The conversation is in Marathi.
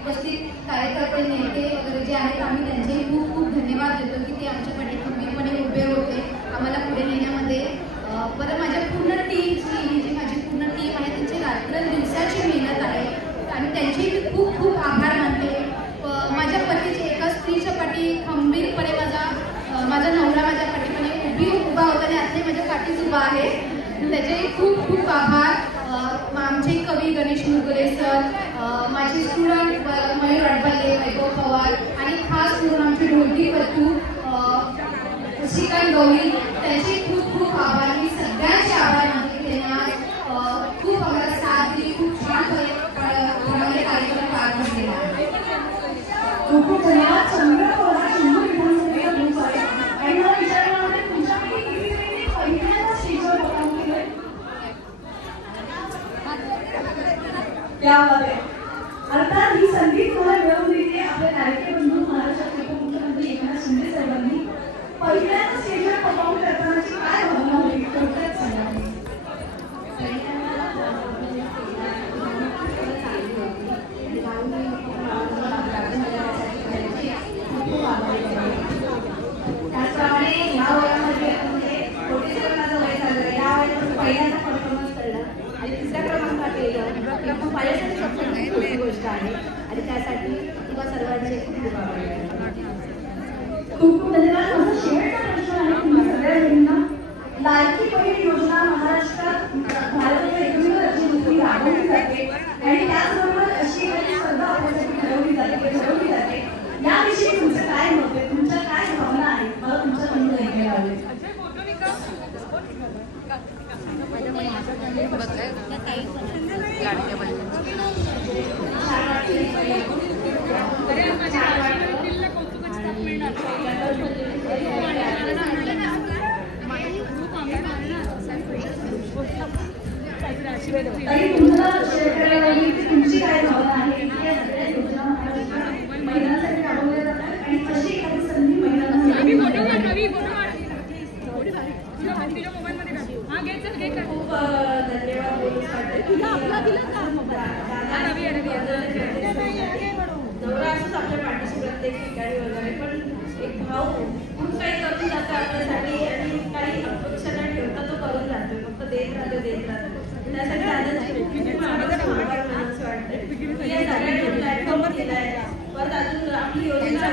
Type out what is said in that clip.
उपस्थित कार्यकर्ते नेते वगैरे जे आहेत आम्ही त्यांचेही खूप खूप धन्यवाद देतो की ते आमच्या पाठी खंबीरपणे उभे होते आम्हाला पुढे नेण्यामध्ये। बरं, माझ्या पूर्ण टीमची जी माझी पूर्ण टीम आहे त्यांची रात्रंदिवसाची मेहनत आहे आणि त्यांची मी खूप खूप आभार मानते। माझ्या पतीची एका स्त्रीच्या पाठी खंबीरपणे माझा नवरा माझ्या पाठीपणे उभा होता आणि आत्ताही माझ्या पाठीच उभा आहे, त्याचेही खूप खूप आभार। आमचे कवी गणेश मुरगुले सर, माझे स्टुडंट मयूर अडबल्ले, वैभव पवार आणि खास करून आमचे ढोलकी पत्तू श्रीकांत गौरी, त्यांचे खूप खूप आभार। मी सगळ्यांचे आभार मानते, त्यांना खूप आम्हाला साथ दिली, खूप छान प्रमाणे कार्यक्रम पार पडलेला आहे। खूप खूप धन्यवाद। अर्थात ही संधी तुम्हाला मिळवून दिली आपल्या लाडके बंधू महाराष्ट्राचे उपमुख्यमंत्री एकनाथ शिंदे साहेबांनी पहिल्यांदा स्टेजवर परफॉर्म करतानाची काय भावना होती थोडक्यात सांगा। त्याचप्रमाणे ह्या वयामध्ये कोटीसरांचं वय झालं, या वयामध्ये पहिल्यांदा परफॉर्मन्स करणं आणि तिसऱ्या क्रमांकात येणं खूप माझ्यासाठी सगळ्यात मोठी गोष्ट आहे आणि त्यासाठी तुम्हा सर्वांचे खूप खूप आभार। खूप खूप धन्यवाद। माझा शेवटचा प्रश्न आहे तुम्हा सगळ्या जणांना, लाडकी बहीण योजना महाराष्ट्रात भारताच्या एकमेव राज्यामध्ये राबवली जाते आणि त्याचबरोबर अशी एखादी स्पर्धा आपल्यासाठी ठरवली जाते, याविषयी तुमचं काय मत आहे, तुमच्या काय भावना आहे, मला तुमच्याकडून ऐकायला आवडेल। तुमची काय भावना आहे की या सगळ्या योजना महिलांसाठी राबवल्या जातात आणि अशी एखादी संधी महिलांना खूप नवरा असंच आपल्या पाठीशी प्रत्येक ठिकाणी वगैरे, पण एक भाऊ खूप काही करून जातो आपल्यासाठी आणि काही अपेक्षा न ठेवता तो करून जातो, फक्त देत राहतो। त्यासाठी दादाची खूप आभार मानावंसं वाटतं। या सगळ्या प्लॅटफॉर्मवर केलाय, परत अजून आपली योजना